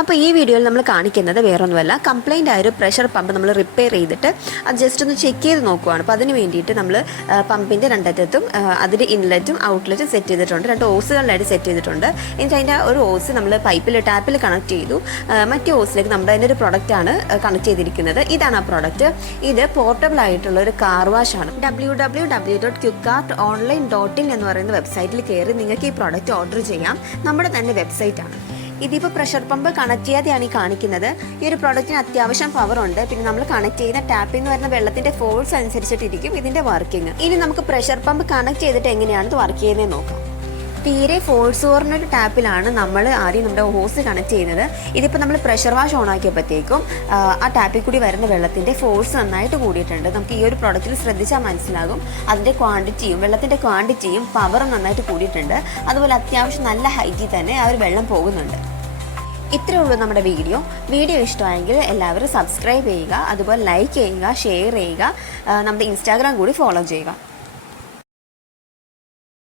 അപ്പോൾ ഈ വീഡിയോയിൽ നമ്മൾ കാണിക്കുന്നത് വേറൊന്നുമല്ല, കംപ്ലൈൻ്റ് ആയൊരു പ്രഷർ പമ്പ് നമ്മൾ റിപ്പയർ ചെയ്തിട്ട് അത് ജസ്റ്റ് ഒന്ന് ചെക്ക് ചെയ്ത് നോക്കുവാണ്. അപ്പോൾ അതിന് വേണ്ടിയിട്ട് നമ്മൾ പമ്പിൻ്റെ രണ്ടറ്റത്തും അതിൻ്റെ ഇൻലെറ്റും ഔട്ട്ലെറ്റും സെറ്റ് ചെയ്തിട്ടുണ്ട്. 2 ഓസുകളിലായിട്ട് സെറ്റ് ചെയ്തിട്ടുണ്ട്. എന്നിട്ട് അതിൻ്റെ ഒരു ഓസ് നമ്മൾ ടാപ്പിൽ കണക്ട് ചെയ്തു. മറ്റേ ഓസിലേക്ക് നമ്മുടെ അതിൻ്റെ ഒരു പ്രൊഡക്റ്റാണ് കണക്ട് ചെയ്തിരിക്കുന്നത്. ഇതാണ് ആ പ്രൊഡക്റ്റ്. ഇത് പോർട്ടബിൾ ആയിട്ടുള്ള ഒരു കാർ വാഷാണ്. www.quickartonline.in എന്ന് പറയുന്ന വെബ്സൈറ്റിൽ കയറി നിങ്ങൾക്ക് ഈ പ്രോഡക്റ്റ് ഓർഡർ ചെയ്യാം. നമ്മുടെ തന്നെ വെബ്സൈറ്റാണ്. ഇതിപ്പോൾ പ്രഷർ പമ്പ് കണക്ട് ചെയ്യാതെയാണ് ഈ കാണിക്കുന്നത്. ഈ ഒരു പ്രോഡക്റ്റിന് അത്യാവശ്യം പവർ ഉണ്ട്. പിന്നെ നമ്മൾ കണക്ട് ചെയ്യുന്ന ടാപ്പിൽ നിന്ന് വരുന്ന വെള്ളത്തിന്റെ ഫോഴ്സ് അനുസരിച്ചിട്ടിരിക്കും ഇതിന്റെ വർക്കിംഗ്. ഇനി നമുക്ക് പ്രഷർ പമ്പ് കണക്ട് ചെയ്തിട്ട് എങ്ങനെയാണ് ഇത് വർക്ക് ചെയ്യുന്നത് നോക്കാം. തീരെ ഫോഴ്സ് കുറഞ്ഞൊരു ടാപ്പിലാണ് നമ്മൾ ആദ്യം നമ്മുടെ ഹോസ് കണക്ട് ചെയ്യുന്നത്. ഇതിപ്പോൾ നമ്മൾ പ്രഷർ വാഷ് ഓൺ ആക്കിയപ്പോഴത്തേക്കും ആ ടാപ്പിൽ കൂടി വരുന്ന വെള്ളത്തിൻ്റെ ഫോഴ്സ് നന്നായിട്ട് കൂടിയിട്ടുണ്ട്. നമുക്ക് ഈ ഒരു പ്രോഡക്റ്റിൽ ശ്രദ്ധിച്ചാൽ മനസ്സിലാകും. അതിൻ്റെ വെള്ളത്തിൻ്റെ ക്വാണ്ടിറ്റിയും പവറും നന്നായിട്ട് കൂടിയിട്ടുണ്ട്. അതുപോലെ അത്യാവശ്യം നല്ല ഹൈറ്റിൽ തന്നെ ആ ഒരു വെള്ളം പോകുന്നുണ്ട്. ഇത്രയേ ഉള്ളൂ നമ്മുടെ വീഡിയോ ഇഷ്ടമായെങ്കിൽ എല്ലാവരും സബ്സ്ക്രൈബ് ചെയ്യുക, അതുപോലെ ലൈക്ക് ചെയ്യുക, ഷെയർ ചെയ്യുക, നമ്മുടെ ഇൻസ്റ്റാഗ്രാം കൂടി ഫോളോ ചെയ്യുക.